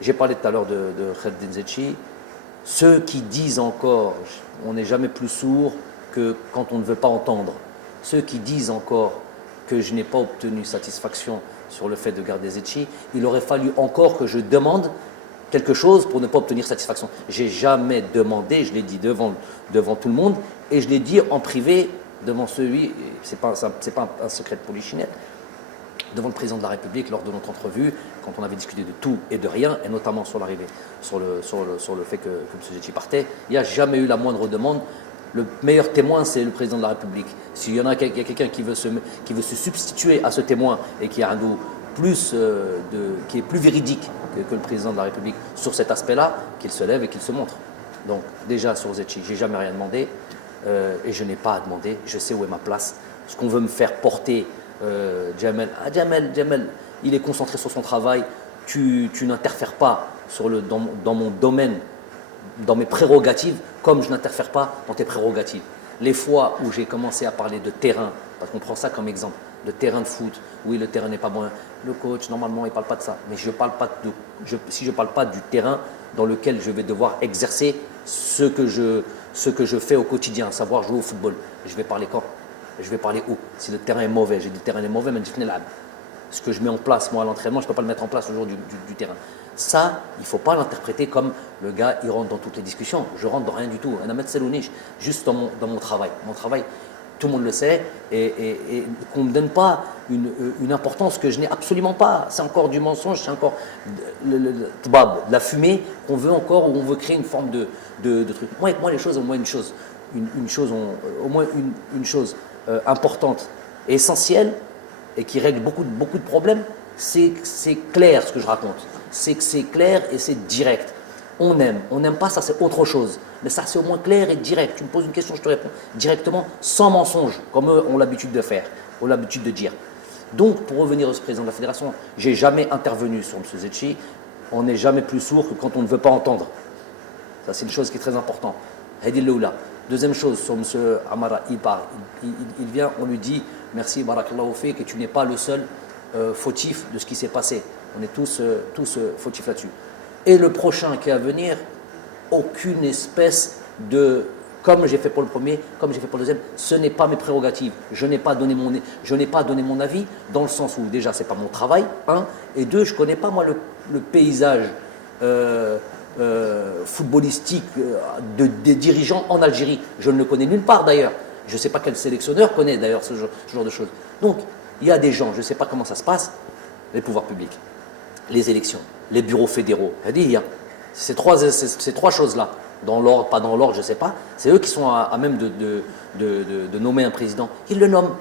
J'ai parlé tout à l'heure de Khaled Zetchi. Ceux qui disent encore, on n'est jamais plus sourd que quand on ne veut pas entendre. Ceux qui disent encore que je n'ai pas obtenu satisfaction sur le fait de garder Zetchi, il aurait fallu encore que je demande quelque chose pour ne pas obtenir satisfaction. J'ai jamais demandé, je l'ai dit devant tout le monde, et je l'ai dit en privé devant celui, c'est pas un secret de polichinelle, devant le président de la République lors de notre entrevue, quand on avait discuté de tout et de rien, et notamment sur l'arrivée, sur le fait que M. Zetchi partait, il n'y a jamais eu la moindre demande. Le meilleur témoin, c'est le président de la République. S'il y en a quelqu'un qui veut se substituer à ce témoin et qui a un dos qui est plus véridique que le président de la République sur cet aspect-là, qu'il se lève et qu'il se montre. Donc déjà sur Zetchi, j'ai jamais rien demandé et je n'ai pas à demander. Je sais où est ma place. Ce qu'on veut me faire porter, Jamel, il est concentré sur son travail. Tu n'interfères pas dans mon domaine, dans mes prérogatives, comme je n'interfère pas dans tes prérogatives. Les fois où j'ai commencé à parler de terrain, parce qu'on prend ça comme exemple, le terrain de foot, oui, le terrain n'est pas bon. Le coach, normalement, il ne parle pas de ça. Mais si je ne parle pas du terrain dans lequel je vais devoir exercer ce que je fais au quotidien, savoir jouer au football, je vais parler quand? Je vais parler où? Si le terrain est mauvais, j'ai dit le terrain est mauvais, mais ce que je mets en place, moi, à l'entraînement, je ne peux pas le mettre en place au jour du terrain. Ça, il ne faut pas l'interpréter comme le gars, il rentre dans toutes les discussions. Je rentre dans rien du tout. Un Ahmed Selouni, juste dans mon travail. Mon travail, tout le monde le sait, et qu'on ne me donne pas une importance que je n'ai absolument pas. C'est encore du mensonge, c'est encore de la fumée qu'on veut encore, où on veut créer une forme de truc. Moi, les choses, au moins une chose importante et essentielle, et qui règle beaucoup de problèmes, c'est clair ce que je raconte. C'est que c'est clair et c'est direct. On n'aime pas, ça c'est autre chose. Mais ça c'est au moins clair et direct. Tu me poses une question, je te réponds directement, sans mensonge, comme eux ont l'habitude de faire, ont l'habitude de dire. Donc, pour revenir au président de la fédération, j'ai jamais intervenu sur M. Zetchi. On n'est jamais plus sourd que quand on ne veut pas entendre. Ça c'est une chose qui est très importante. Hadi Loula. Deuxième chose, sur M. Amara, il vient, on lui dit merci, barakallahu fik, et tu n'es pas le seul fautif de ce qui s'est passé. On est tous fautifs là-dessus. Et le prochain qui est à venir, aucune espèce de, comme j'ai fait pour le premier, comme j'ai fait pour le deuxième, ce n'est pas mes prérogatives. Je n'ai pas donné mon avis, dans le sens où déjà c'est pas mon travail, un, et deux, je ne connais pas moi le paysage footballistique des dirigeants en Algérie. Je ne le connais nulle part d'ailleurs. Je ne sais pas quel sélectionneur connaît d'ailleurs ce genre de choses. Donc, il y a des gens, je ne sais pas comment ça se passe, les pouvoirs publics, les élections, les bureaux fédéraux. Ces trois choses-là, dans l'ordre, pas dans l'ordre, je ne sais pas, c'est eux qui sont à même de nommer un président. Ils le nomment.